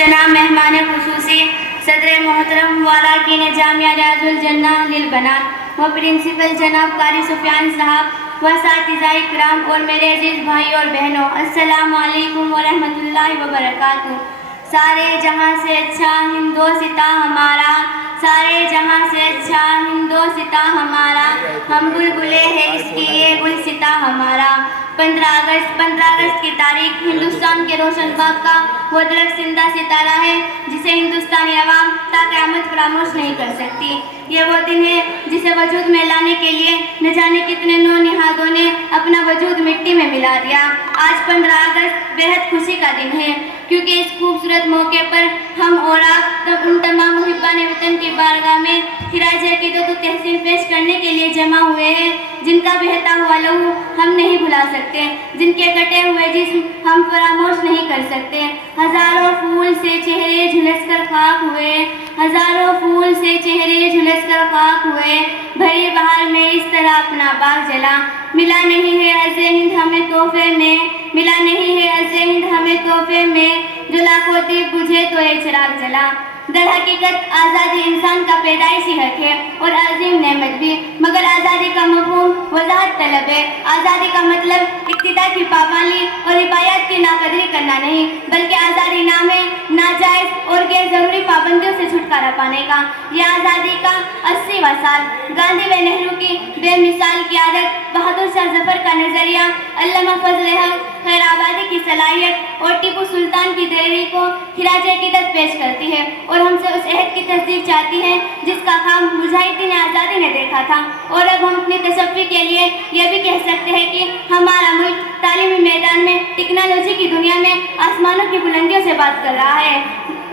جناب مہمان خصوصی صدر محترم واراکین جامعہ ریاض الجنہ للبنات و پرنسپل جناب قاری سفیان صاحب و اساتذہ کرام اور میرے عزیز بھائی اور بہنوں، السلام علیکم ورحمۃ اللہ وبرکاتہ۔ سارے جہاں سے اچھا ہندوستاں ہمارا، سارے جہاں سے اچھا ہندوستاں ہمارا، ہم بلبلے ہیں اس کی یہ گلستاں ہمارا۔ 15 اگست کی تاریخ ہندوستان کے روشن باغ کا وہ درخت زندہ ستارہ ہے جسے ہندوستانی عوام تا قیامت فراموش نہیں کر سکتی۔ یہ وہ دن ہے جسے وجود میں لانے کے لیے نہ جانے کتنے نو نہادوں نے اپنا وجود مٹی میں ملا دیا۔ آج 15 اگست بےحد خوشی کا دن ہے، کیونکہ اس خوبصورت موقع پر ہم اور آپ ان تمام محبان وطن کی بارگاہ میں خراج عقیدت و تحسین پیش کرنے کے لیے جمع ہوئے ہیں، جن کا بہتا ہوا لہو ہم نہیں بھلا سکتے، جن کے کٹے ہوئے جسم ہم فراموش نہیں کر سکتے۔ ہزاروں پھول سے چہرے جھلس کر خاک ہوئے، ہزاروں پھول سے چہرے جھلس کر خاک ہوئے، بھری بہار میں اس طرح اپنا باغ جلا۔ ملا نہیں ہے عرض ہند ہمیں تحفے میں، ملا نہیں ہے عرض ہند ہمیں تحفے میں، جو لاکھوں دیپ بجھے تو ایک چراغ جلا۔ در حقیقت آزادی انسان کا پیدائشی حق ہے اور عظیم نعمت بھی، مگر آزادی کا مفہوم وضاحت طلب ہے۔ آزادی کا مطلب اقتدار کی پابندی اور ہدایات کی ناقدری کرنا نہیں، بلکہ آزادی نام ہے ناجائز اور غیر ضروری پابندیوں سے چھٹکارا پانے کا۔ یہ آزادی کا 80واں سال، گاندھی و نہرو کی بے مثال قیادت، بہادر شاہ ظفر کا نظریہ، علامہ فضل حق خیر آبادی کی صلاحیت اور ٹیپو سلطان کی دلیری کو خراج عقیدت پیش کرتی ہے اور ہم سے اس عہد کی تصدیق چاہتی ہے جس کا کام مجاہدین آزادی نے دیکھا تھا۔ اور اب ہم اپنی تصفی کے لیے یہ بھی کہہ سکتے ہیں کہ ہمارا ملک تعلیمی میدان میں ٹیکنالوجی کی دنیا میں آسمانوں کی بلندیوں سے بات کر رہا ہے۔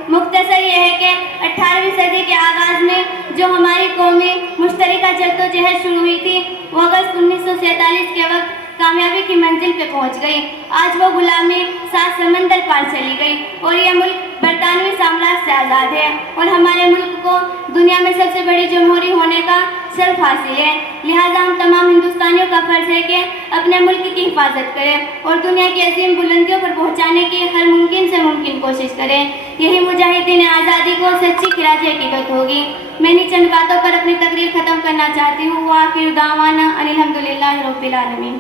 مختصر یہ ہے کہ 18ویں صدی کے آغاز میں جو ہماری قومی مشترکہ جدوجہد شروع ہوئی تھی، وہ اگست 1947 کے وقت کامیابی کی منزل پہ پہنچ گئی۔ آج وہ غلامی 7 سمندر پار چلی گئی اور یہ ملک برطانوی سامراج سے آزاد ہے، اور ہمارے ملک کو دنیا میں سب سے بڑی جمہوری ہونے کا شرف حاصل ہے۔ لہٰذا ہم تمام ہندوستانیوں کا فرض ہے کہ اپنے ملک کی حفاظت کریں اور دنیا کی عظیم بلندیوں پر پہنچانے کی ہر ممکن سے ممکن کوشش کریں۔ یہی مجاہدین آزادی کو سچی خراج عقیدت ہوگی۔ میں انہی چند باتوں پر اپنی تقریر ختم کرنا چاہتی ہوں۔ وآخر دعوانا ان الحمدللہ رب العالمین۔